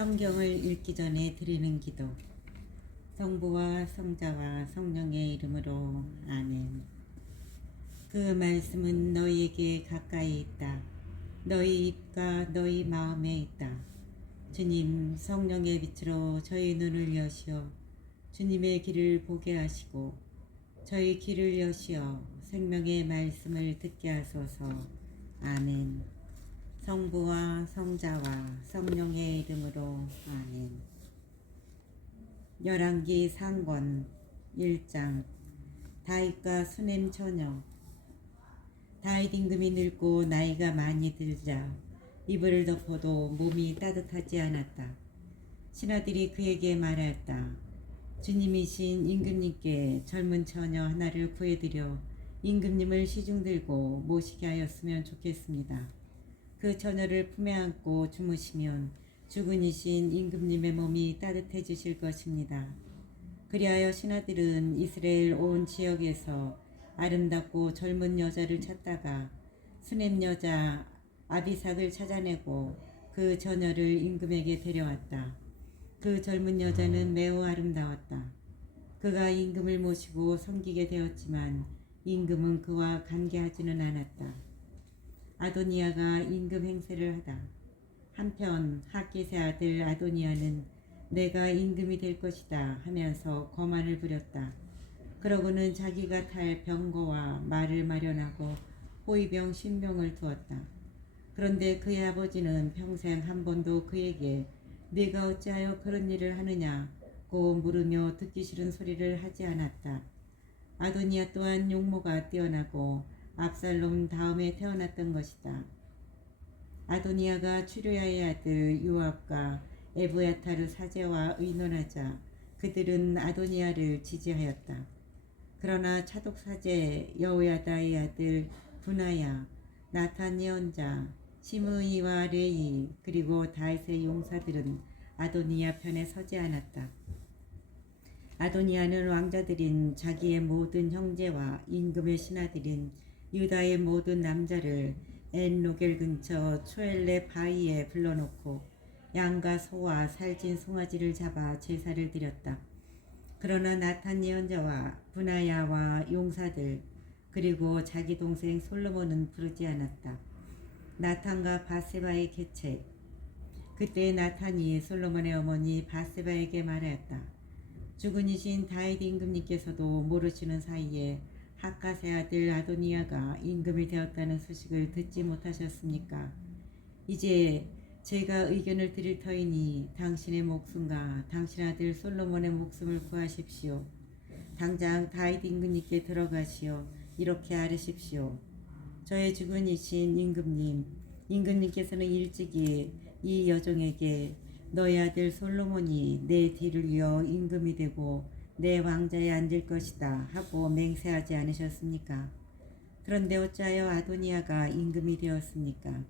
성경을 읽기 전에 드리는 기도. 성부와 성자와 성령의 이름으로 아멘. 그 말씀은 너희에게 가까이 있다. 너희 입과 너희 마음에 있다. 주님, 성령의 빛으로 저희 눈을 여시어 주님의 길을 보게 하시고 저희 길을 여시어 생명의 말씀을 듣게 하소서. 아멘. 성부와 성자와 성령의 이름으로 아멘. 열왕기 상권 1장. 다윗과 수넴 처녀. 다윗 임금이 늙고 나이가 많이 들자 이불을 덮어도 몸이 따뜻하지 않았다. 신하들이 그에게 말하였다. 주님이신 임금님께 젊은 처녀 하나를 구해드려 임금님을 시중 들고 모시게 하였으면 좋겠습니다. 그 처녀를 품에 안고 주무시면 주군이신 임금님의 몸이 따뜻해지실 것입니다. 그리하여 신하들은 이스라엘 온 지역에서 아름답고 젊은 여자를 찾다가 수넴 여자 아비삭을 찾아내고 그 처녀를 임금에게 데려왔다. 그 젊은 여자는 매우 아름다웠다. 그가 임금을 모시고 섬기게 되었지만 임금은 그와 관계하지는 않았다. 아도니아가 임금 행세를 하다. 한편 핫깃의 아들 아도니아는 내가 임금이 될 것이다 하면서 거만을 부렸다. 그러고는 자기가 탈 병거와 말을 마련하고 호위병 신병을 두었다. 그런데 그의 아버지는 평생 한 번도 그에게 네가 어찌하여 그런 일을 하느냐고 물으며 듣기 싫은 소리를 하지 않았다. 아도니아 또한 용모가 뛰어나고 압살롬 다음에 태어났던 것이다. 아도니아가 추루야의 아들 요압과 에브야타르 사제와 의논하자 그들은 아도니아를 지지하였다. 그러나 차독 사제 여호야다의 아들 분하야, 나탄 예언자, 시므이와 레이 그리고 다윗의 용사들은 아도니아 편에 서지 않았다. 아도니아는 왕자들인 자기의 모든 형제와 임금의 신하들인 유다의 모든 남자를 엔로겔 근처 초엘레 바위에 불러놓고 양과 소와 살찐 송아지를 잡아 제사를 드렸다. 그러나 나탄 예언자와 분하야와 용사들 그리고 자기 동생 솔로몬은 부르지 않았다. 나탄과 바세바의 계책. 그때 나탄이 솔로몬의 어머니 바세바에게 말하였다. 주군이신 다윗 임금님께서도 모르시는 사이에 핫갓의 아들 아도니아가 임금이 되었다는 소식을 듣지 못하셨습니까? 이제 제가 의견을 드릴 터이니 당신의 목숨과 당신 아들 솔로몬의 목숨을 구하십시오. 당장 다윗 임금님께 들어가시어 이렇게 아뢰십시오. 저의 주군이신 임금님께서는 일찍이 이 여종에게 너의 아들 솔로몬이 내 뒤를 이어 임금이 되고 내 왕자에 앉을 것이다 하고 맹세하지 않으셨습니까? 그런데 어찌하여 아도니아가 임금이 되었습니까?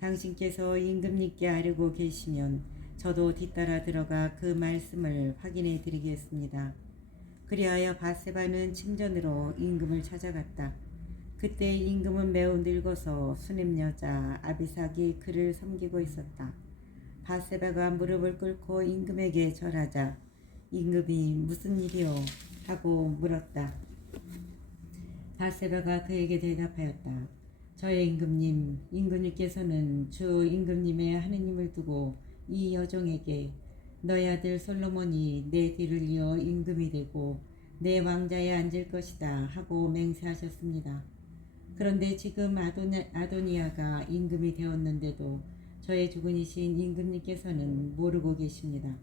당신께서 임금님께 아뢰고 계시면 저도 뒤따라 들어가 그 말씀을 확인해 드리겠습니다. 그리하여 바세바는 침전으로 임금을 찾아갔다. 그때 임금은 매우 늙어서 수넴 여자 아비삭이 그를 섬기고 있었다. 바세바가 무릎을 꿇고 임금에게 절하자 임금이 무슨 일이오? 하고 물었다. 바세바가 그에게 대답하였다. 저의 임금님께서는 주 임금님의 하느님을 두고 이 여종에게 너의 아들 솔로몬이 내 뒤를 이어 임금이 되고 내 왕자에 앉을 것이다 하고 맹세하셨습니다. 그런데 지금 아도니아가 임금이 되었는데도 저의 주군이신 임금님께서는 모르고 계십니다.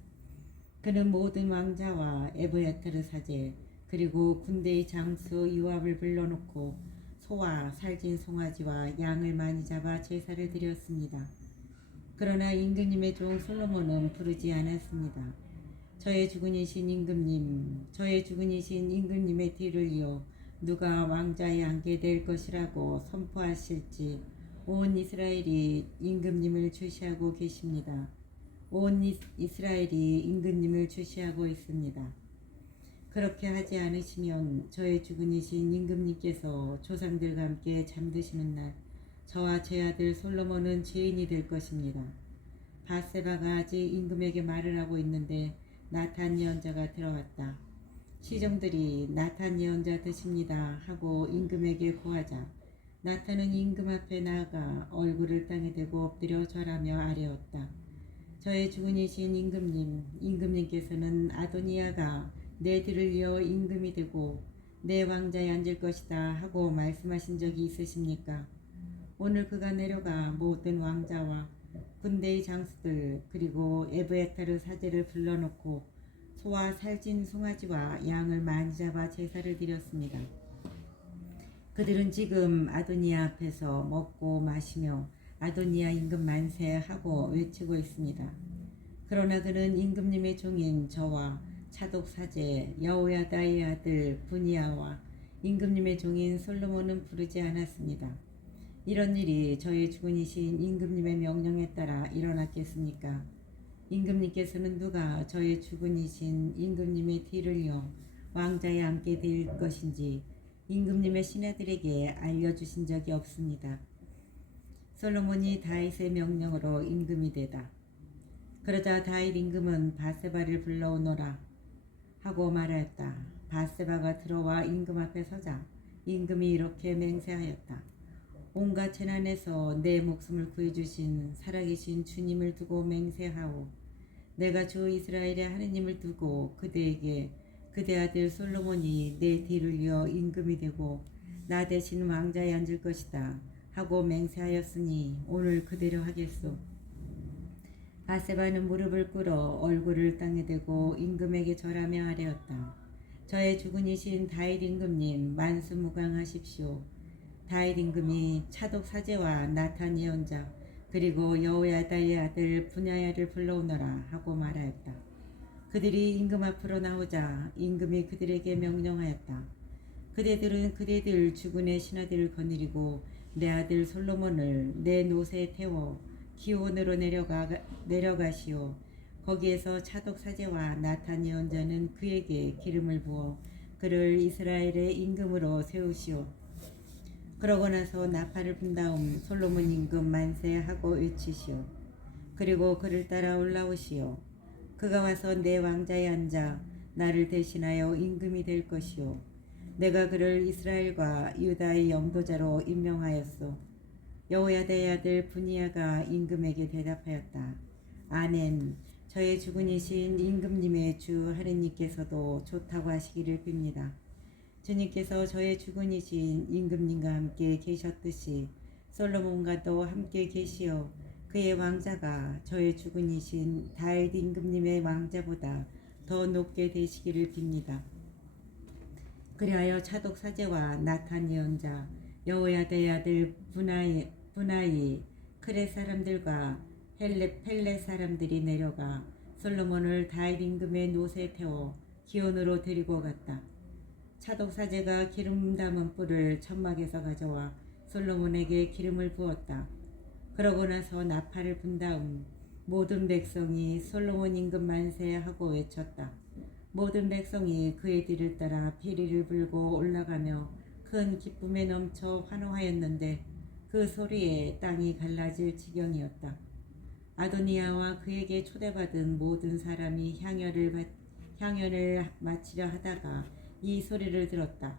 그는 모든 왕자와 에브야타르 사제 그리고 군대의 장수 요압을 불러놓고 소와 살찐 송아지와 양을 많이 잡아 제사를 드렸습니다. 그러나 임금님의 종 솔로몬은 부르지 않았습니다. 저의 주군이신 임금님의 뒤를 이어 누가 왕자에 앉게 될 것이라고 선포하실지 온 이스라엘이 임금님을 주시하고 계십니다. 온 이스라엘이 임금님을 주시하고 있습니다. 그렇게 하지 않으시면 저의 주군이신 임금님께서 조상들과 함께 잠드시는 날 저와 제 아들 솔로몬은 죄인이 될 것입니다. 밧세바가 아직 임금에게 말을 하고 있는데 나탄 예언자가 들어왔다. 시종들이 나탄 예언자 드십니다 하고 임금에게 고하자 나탄은 임금 앞에 나아가 얼굴을 땅에 대고 엎드려 절하며 아뢰었다. 저의 주군이신 임금님께서는 아도니아가 내 뒤를 이어 임금이 되고 내 왕자에 앉을 것이다 하고 말씀하신 적이 있으십니까? 오늘 그가 내려가 모든 왕자와 군대의 장수들 그리고 에브에타르 사제를 불러놓고 소와 살찐 송아지와 양을 많이 잡아 제사를 드렸습니다. 그들은 지금 아도니아 앞에서 먹고 마시며 아도니아 임금 만세 하고 외치고 있습니다. 그러나 그는 임금님의 종인 저와 차독 사제 여호야다의 아들 분이아와 임금님의 종인 솔로몬은 부르지 않았습니다. 이런 일이 저의 주군이신 임금님의 명령에 따라 일어났겠습니까? 임금님께서는 누가 저의 주군이신 임금님의 뒤를 이어 왕자에 앉게 될 것인지 임금님의 신하들에게 알려주신 적이 없습니다. 솔로몬이 다윗의 명령으로 임금이 되다. 그러자 다윗 임금은 밧세바를 불러오너라 하고 말하였다. 밧세바가 들어와 임금 앞에 서자 임금이 이렇게 맹세하였다. 온갖 재난에서 내 목숨을 구해주신 살아계신 주님을 두고 맹세하오. 내가 주 이스라엘의 하느님을 두고 그대에게 그대 아들 솔로몬이 내 뒤를 이어 임금이 되고 나 대신 왕자에 앉을 것이다 하고 맹세하였으니 오늘 그대로 하겠소. 밧세바는 무릎을 꿇어 얼굴을 땅에 대고 임금에게 절하며 아뢰었다. 저의 주군이신 다윗 임금님 만수무강하십시오. 다윗 임금이 차독 사제와 나탄 예언자 그리고 여호야다의 아들 분야야를 불러오너라 하고 말하였다. 그들이 임금 앞으로 나오자 임금이 그들에게 명령하였다. 그대들은 그대들 주군의 신하들을 거느리고 내 아들 솔로몬을 내 노새에 태워 기온으로 내려가시오. 거기에서 차독 사제와 나탄 예언자는 그에게 기름을 부어 그를 이스라엘의 임금으로 세우시오. 그러고 나서 나팔을 분 다음 솔로몬 임금 만세하고 외치시오. 그리고 그를 따라 올라오시오. 그가 와서 내 왕자에 앉아 나를 대신하여 임금이 될 것이오. 내가 그를 이스라엘과 유다의 영도자로 임명하였소. 여호야다의 아들 분이야가 임금에게 대답하였다. 아멘. 저의 주군이신 임금님의 주 하느님께서도 좋다고 하시기를 빕니다. 주님께서 저의 주군이신 임금님과 함께 계셨듯이 솔로몬과도 함께 계시어 그의 왕자가 저의 주군이신 다윗 임금님의 왕자보다 더 높게 되시기를 빕니다. 그리하여 차독 사제와 나탄 예언자 여호야다의 아들 분하이 크렛 사람들과 펠렛 사람들이 내려가 솔로몬을 다윗 임금의 노새에 태워 기온으로 데리고 갔다. 차독 사제가 기름 담은 뿔을 천막에서 가져와 솔로몬에게 기름을 부었다. 그러고 나서 나팔을 분 다음 모든 백성이 솔로몬 임금 만세하고 외쳤다. 모든 백성이 그의 뒤를 따라 피리를 불고 올라가며 큰 기쁨에 넘쳐 환호하였는데 그 소리에 땅이 갈라질 지경이었다. 아도니아와 그에게 초대받은 모든 사람이 향연을 마치려 하다가 이 소리를 들었다.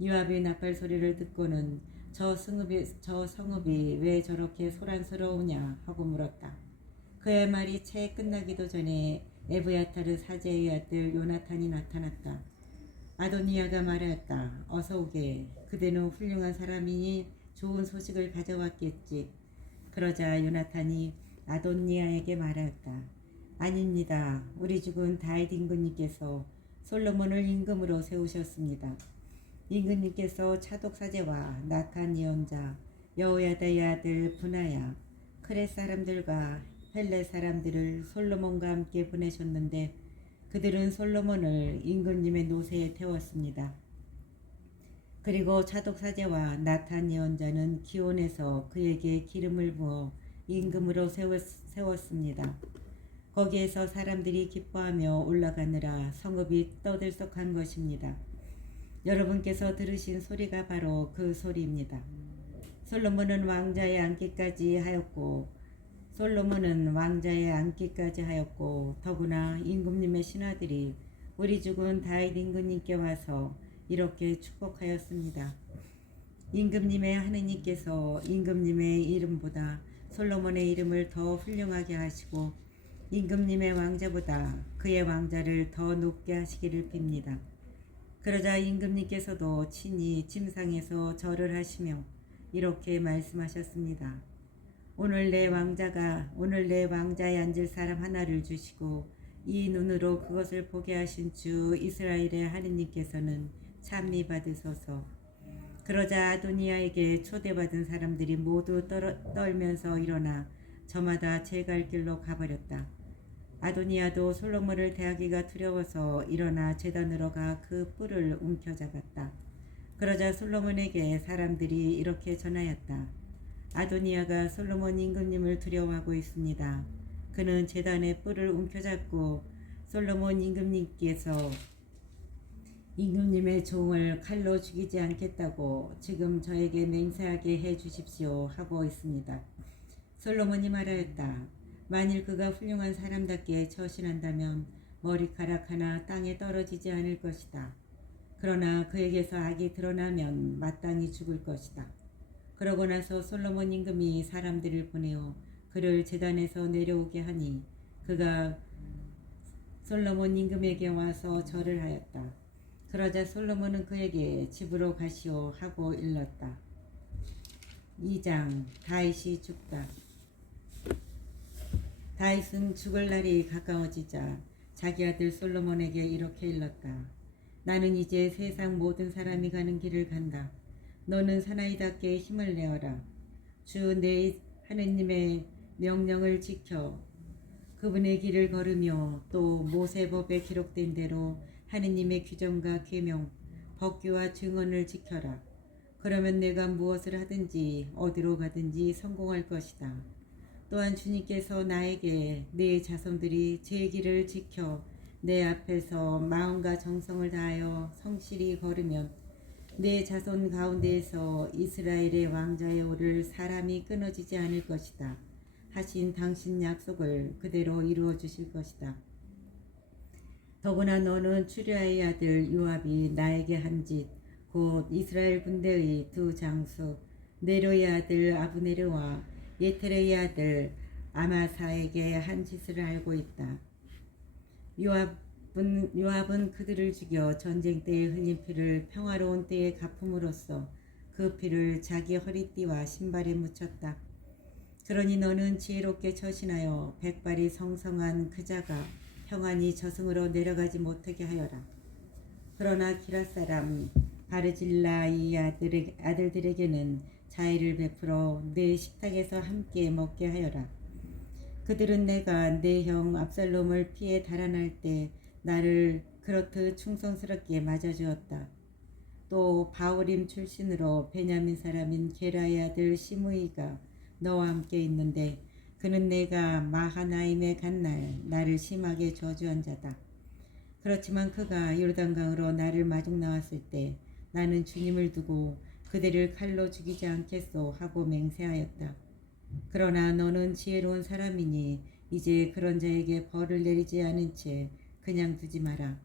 요압의 나팔 소리를 듣고는 저 성읍이 왜 저렇게 소란스러우냐 하고 물었다. 그의 말이 채 끝나기도 전에 에브야타르 사제의 아들 요나탄이 나타났다. 아도니아가 말하였다. 어서 오게. 그대는 훌륭한 사람이니 좋은 소식을 가져왔겠지. 그러자 요나탄이 아도니아에게 말하였다. 아닙니다. 우리 죽은 다윗 임금님께서 솔로몬을 임금으로 세우셨습니다. 임금님께서 차독 사제와 나탄 예언자 여호야다의 아들 분하야 크렛 사람들과 펠렛 사람들을 솔로몬과 함께 보내셨는데 그들은 솔로몬을 임금님의 노새에 태웠습니다. 그리고 차독 사제와 나탄 예언자는 기온에서 그에게 기름을 부어 임금으로 세웠습니다. 거기에서 사람들이 기뻐하며 올라가느라 성읍이 떠들썩한 것입니다. 여러분께서 들으신 소리가 바로 그 소리입니다. 솔로몬은 왕자에 앉기까지 하였고 솔로몬은 왕자에 앉기까지 하였고 더구나 임금님의 신하들이 우리 죽은 다윗 임금님께 와서 이렇게 축복하였습니다. 임금님의 하느님께서 임금님의 이름보다 솔로몬의 이름을 더 훌륭하게 하시고 임금님의 왕자보다 그의 왕자를 더 높게 하시기를 빕니다. 그러자 임금님께서도 친히 침상에서 절을 하시며 이렇게 말씀하셨습니다. 오늘 내 왕자에 앉을 사람 하나를 주시고 이 눈으로 그것을 보게 하신 주 이스라엘의 하느님께서는 찬미 받으소서. 그러자 아도니아에게 초대받은 사람들이 모두 떨면서 일어나 저마다 제 갈 길로 가버렸다. 아도니아도 솔로몬을 대하기가 두려워서 일어나 제단으로 가 그 뿔을 움켜잡았다. 그러자 솔로몬에게 사람들이 이렇게 전하였다. 아도니아가 솔로몬 임금님을 두려워하고 있습니다. 그는 제단의 뿔을 움켜잡고 솔로몬 임금님께서 임금님의 종을 칼로 죽이지 않겠다고 지금 저에게 맹세하게 해 주십시오 하고 있습니다. 솔로몬이 말하였다. 만일 그가 훌륭한 사람답게 처신한다면 머리카락 하나 땅에 떨어지지 않을 것이다. 그러나 그에게서 악이 드러나면 마땅히 죽을 것이다. 그러고 나서 솔로몬 임금이 사람들을 보내어 그를 제단에서 내려오게 하니 그가 솔로몬 임금에게 와서 절을 하였다. 그러자 솔로몬은 그에게 집으로 가시오 하고 일렀다. 2장 다윗이 죽다. 다윗은 죽을 날이 가까워지자 자기 아들 솔로몬에게 이렇게 일렀다. 나는 이제 세상 모든 사람이 가는 길을 간다. 너는 사나이답게 힘을 내어라. 주 내 하느님의 명령을 지켜 그분의 길을 걸으며 또 모세법에 기록된 대로 하느님의 규정과 계명, 법규와 증언을 지켜라. 그러면 내가 무엇을 하든지 어디로 가든지 성공할 것이다. 또한 주님께서 나에게 내 자손들이 제 길을 지켜 내 앞에서 마음과 정성을 다하여 성실히 걸으면 내 자손 가운데에서 이스라엘의 왕자에 오를 사람이 끊어지지 않을 것이다. 하신 당신 약속을 그대로 이루어 주실 것이다. 더구나 너는 추리아의 아들 요압이 나에게 한 짓, 곧 이스라엘 군대의 두 장수 네로의 아들 아브네르와 예테레의 아들 아마사에게 한 짓을 알고 있다. 요압은 그들을 죽여 전쟁 때에 흘린 피를 평화로운 때에 갚음으로써 그 피를 자기 허리띠와 신발에 묻혔다. 그러니 너는 지혜롭게 처신하여 백발이 성성한 그 자가 평안히 저승으로 내려가지 못하게 하여라. 그러나 기랏 사람 바르질라의 아들들에게는 자애를 베풀어 내 식탁에서 함께 먹게 하여라. 그들은 내가 내 형 압살롬을 피해 달아날 때 나를 그렇듯 충성스럽게 맞아주었다. 또 바울임 출신으로 베냐민 사람인 게라의 아들 시므이가 너와 함께 있는데 그는 내가 마하나임에 간 날 나를 심하게 저주한 자다. 그렇지만 그가 요르단강으로 나를 마중 나왔을 때 나는 주님을 두고 그들을 칼로 죽이지 않겠소 하고 맹세하였다. 그러나 너는 지혜로운 사람이니 이제 그런 자에게 벌을 내리지 않은 채 그냥 두지 마라.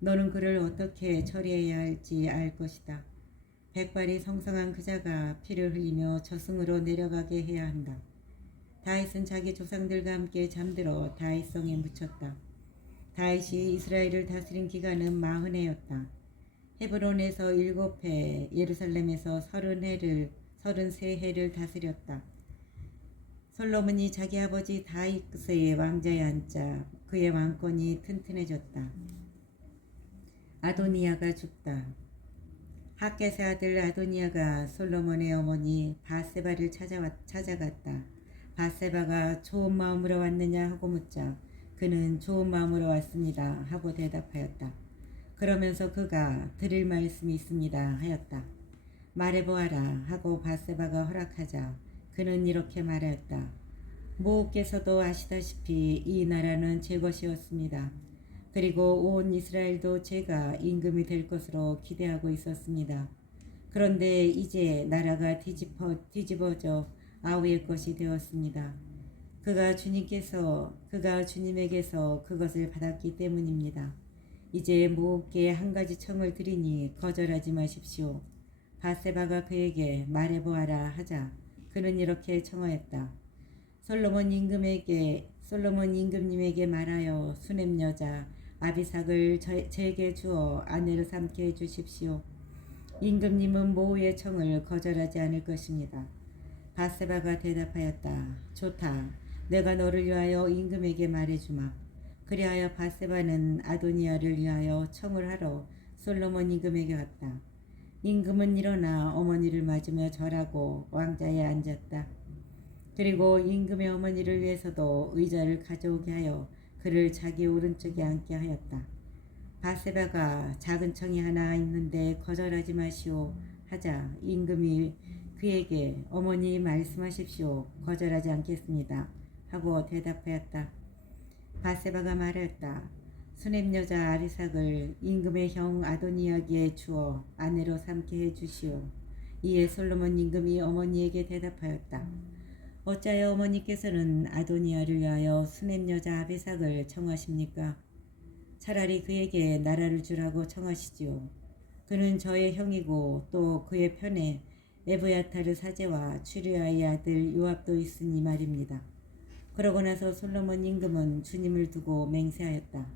너는 그를 어떻게 처리해야 할지 알 것이다. 백발이 성성한 그 자가 피를 흘리며 저승으로 내려가게 해야 한다. 다윗은 자기 조상들과 함께 잠들어 다윗성에 묻혔다. 다윗이 이스라엘을 다스린 기간은 40해였다. 헤브론에서 7해, 예루살렘에서 33해를 다스렸다. 솔로몬이 자기 아버지 다윗의 왕자에 앉자 그의 왕권이 튼튼해졌다. 아도니아가 죽다. 핫겟의 아들 아도니아가 솔로몬의 어머니 바세바를 찾아갔다. 바세바가 좋은 마음으로 왔느냐 하고 묻자 그는 좋은 마음으로 왔습니다 하고 대답하였다. 그러면서 그가 드릴 말씀이 있습니다 하였다. 말해보아라 하고 바세바가 허락하자 그는 이렇게 말하였다. 모호께서도 아시다시피 이 나라는 제 것이었습니다. 그리고 온 이스라엘도 제가 임금이 될 것으로 기대하고 있었습니다. 그런데 이제 나라가 뒤집어져 아우의 것이 되었습니다. 그가 주님에게서 그것을 받았기 때문입니다. 이제 모으께 한 가지 청을 드리니 거절하지 마십시오. 바세바가 그에게 말해보아라 하자 그는 이렇게 청하였다. 솔로몬 임금님에게 말하여 수냄 여자 아비삭을 제게 주어 아내로 삼게 해주십시오. 임금님은 모우의 청을 거절하지 않을 것입니다. 바세바가 대답하였다. 좋다. 내가 너를 위하여 임금에게 말해주마. 그리하여 바세바는 아도니아를 위하여 청을 하러 솔로몬 임금에게 왔다. 임금은 일어나 어머니를 맞으며 절하고 왕자에 앉았다. 그리고 임금의 어머니를 위해서도 의자를 가져오게 하여 그를 자기 오른쪽에 앉게 하였다. 바세바가 작은 청이 하나 있는데 거절하지 마시오 하자 임금이 그에게 어머니 말씀하십시오. 거절하지 않겠습니다. 하고 대답하였다. 바세바가 말했다. 수냄 여자 아비삭을 임금의 형 아도니아에게 주어 아내로 삼게 해주시오. 이에 솔로몬 임금이 어머니에게 대답하였다. 어찌하여 어머니께서는 아도니아를 위하여 수냄 여자 아비삭을 청하십니까? 차라리 그에게 나라를 주라고 청하시지요. 그는 저의 형이고 또 그의 편에 에브야타르 사제와 추리아의 아들 요압도 있으니 말입니다. 그러고 나서 솔로몬 임금은 주님을 두고 맹세하였다.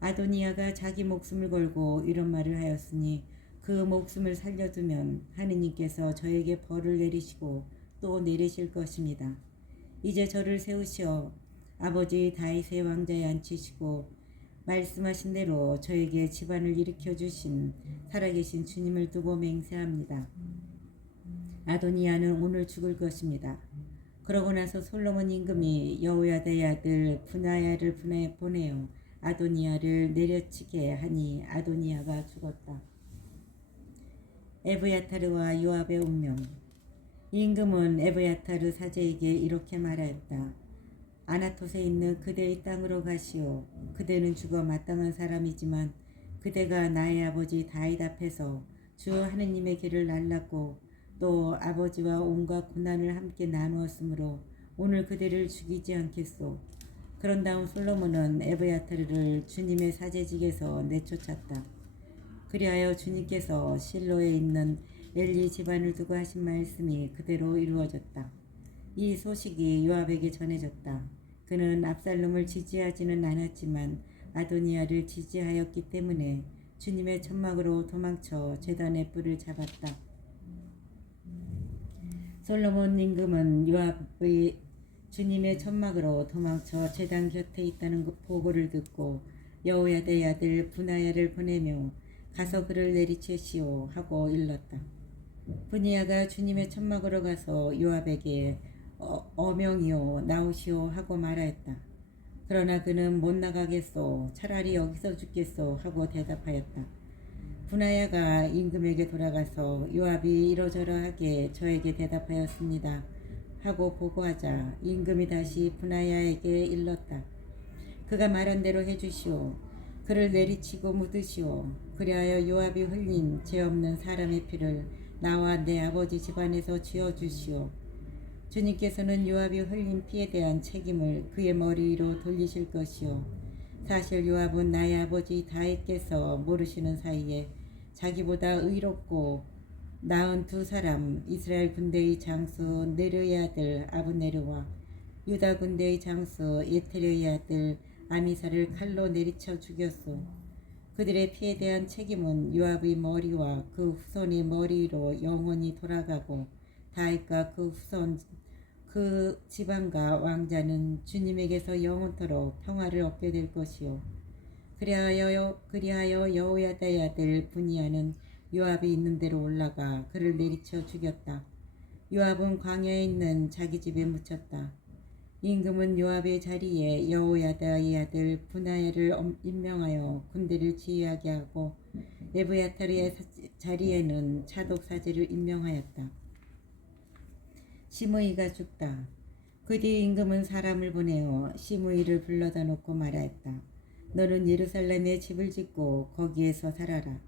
아도니아가 자기 목숨을 걸고 이런 말을 하였으니 그 목숨을 살려두면 하느님께서 저에게 벌을 내리시고 또 내리실 것입니다. 이제 저를 세우시어 아버지 다윗의 왕자에 앉히시고 말씀하신 대로 저에게 집안을 일으켜 주신 살아계신 주님을 두고 맹세합니다. 아도니아는 오늘 죽을 것입니다. 그러고 나서 솔로몬 임금이 여호야다의 아들 분하야를 보내어 아도니아를 내려치게 하니 아도니아가 죽었다. 에브야타르와 요압의 운명. 임금은 에브야타르 사제에게 이렇게 말하였다. 아나톳에 있는 그대의 땅으로 가시오. 그대는 죽어 마땅한 사람이지만 그대가 나의 아버지 다윗 앞에서 주 하느님의 길을 날랐고 또 아버지와 온갖 고난을 함께 나누었으므로 오늘 그대를 죽이지 않겠소. 그런 다음 솔로몬은 에브야타르를 주님의 사제직에서 내쫓았다. 그리하여 주님께서 실로에 있는 엘리 집안을 두고 하신 말씀이 그대로 이루어졌다. 이 소식이 요압에게 전해졌다. 그는 압살롬을 지지하지는 않았지만 아도니아를 지지하였기 때문에 주님의 천막으로 도망쳐 제단의 뿔을 잡았다. 솔로몬 임금은 요압의 주님의 천막으로 도망쳐 제단 곁에 있다는 보고를 듣고 여호야다의 아들 분하야를 보내며 가서 그를 내리치시오 하고 일렀다. 분하야가 주님의 천막으로 가서 요압에게 어명이요 나오시오 하고 말하였다. 그러나 그는 못 나가겠소. 차라리 여기서 죽겠소 하고 대답하였다. 분하야가 임금에게 돌아가서 요압이 이러저러하게 저에게 대답하였습니다 하고 보고하자 임금이 다시 분하야에게 일렀다. 그가 말한 대로 해주시오. 그를 내리치고 묻으시오. 그리하여 요압이 흘린 죄 없는 사람의 피를 나와 내 아버지 집안에서 지어주시오. 주님께서는 요압이 흘린 피에 대한 책임을 그의 머리 위로 돌리실 것이요. 사실 요압은 나의 아버지 다윗께서 모르시는 사이에 자기보다 의롭고 나은 두 사람 이스라엘 군대의 장수 네르의 아들 아브네르와 유다 군대의 장수 예테르의 아들 아미사를 칼로 내리쳐 죽였소. 그들의 피에 대한 책임은 요압의 머리와 그 후손의 머리 위로 영원히 돌아가고 다윗과 그 후손 그 집안과 왕자는 주님에게서 영원토록 평화를 얻게 될 것이요. 그리하여 여호야다의 아들 분하야는 요압이 있는 데로 올라가 그를 내리쳐 죽였다. 요압은 광야에 있는 자기 집에 묻혔다. 임금은 요압의 자리에 여호야다의 아들 분하야를 임명하여 군대를 지휘하게 하고 에브야타르의 자리에는 차독 사제를 임명하였다. 시므이가 죽다. 그 뒤 임금은 사람을 보내어 시므이를 불러다 놓고 말하였다. 너는 예루살렘에 집을 짓고 거기에서 살아라.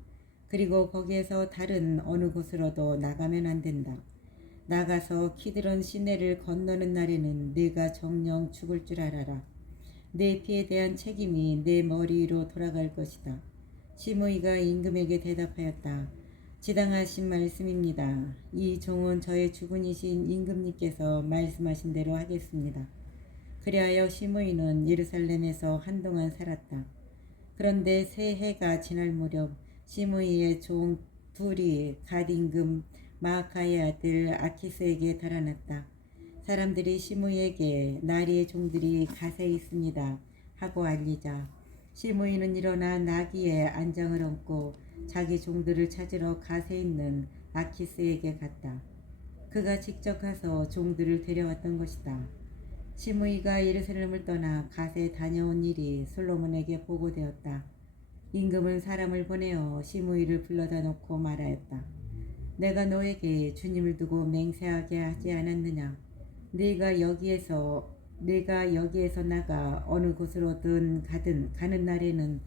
그리고 거기에서 다른 어느 곳으로도 나가면 안 된다. 나가서 키드론 시내를 건너는 날에는 네가 정령 죽을 줄 알아라. 내 피에 대한 책임이 내 머리 위로 돌아갈 것이다. 시므이가 임금에게 대답하였다. 지당하신 말씀입니다. 이 종은 저의 주군이신 임금님께서 말씀하신 대로 하겠습니다. 그리하여 시므이는 예루살렘에서 한동안 살았다. 그런데 새 해가 지날 무렵 시므이의 종 둘이 갓 임금 마아카의 아들 아키스에게 달아났다. 사람들이 시므이에게 나리의 종들이 갓에 있습니다 하고 알리자 시므이는 일어나 나귀에 안장을 얹고 자기 종들을 찾으러 갓에 있는 아키스에게 갔다. 그가 직접 가서 종들을 데려왔던 것이다. 시므이가 예루살렘을 떠나 갓에 다녀온 일이 솔로몬에게 보고되었다. 임금은 사람을 보내어 시므이를 불러다 놓고 말하였다. 내가 너에게 주님을 두고 맹세하게 하지 않았느냐? 네가 여기에서 나가 어느 곳으로든 가는 날에는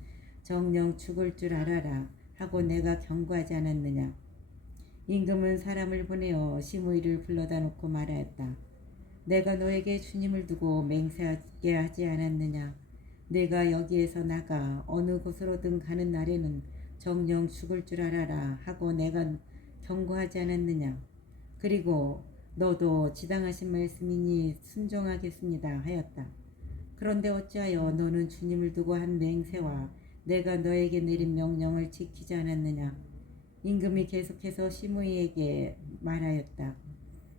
정령 죽을 줄 알아라 하고 내가 경고하지 않았느냐? 임금은 사람을 보내어 시므이를 불러다 놓고 말하였다. 내가 너에게 주님을 두고 맹세하게 하지 않았느냐? 내가 여기에서 나가 어느 곳으로든 가는 날에는 정령 죽을 줄 알아라 하고 내가 경고하지 않았느냐? 그리고 너도 지당하신 말씀이니 순종하겠습니다 하였다. 그런데 어찌하여 너는 주님을 두고 한 맹세와 내가 너에게 내린 명령을 지키지 않았느냐? 임금이 계속해서 시므이에게 말하였다.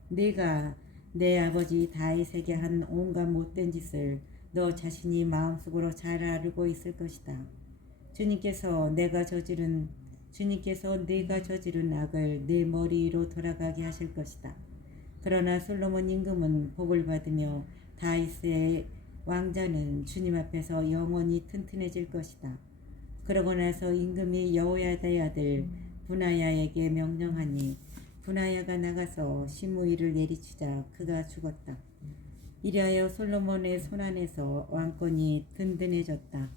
네가 내 아버지 다윗에게 한 온갖 못된 짓을 너 자신이 마음속으로 잘 알고 있을 것이다. 주님께서 네가 저지른 악을 네 머리 위로 돌아가게 하실 것이다. 그러나 솔로몬 임금은 복을 받으며 다윗의 왕자는 주님 앞에서 영원히 튼튼해질 것이다. 그러고 나서 임금이 여호야다의 아들 분하야에게 명령하니 분하야가 나가서 시므이를 내리치자 그가 죽었다. 이리하여 솔로몬의 손안에서 왕권이 든든해졌다.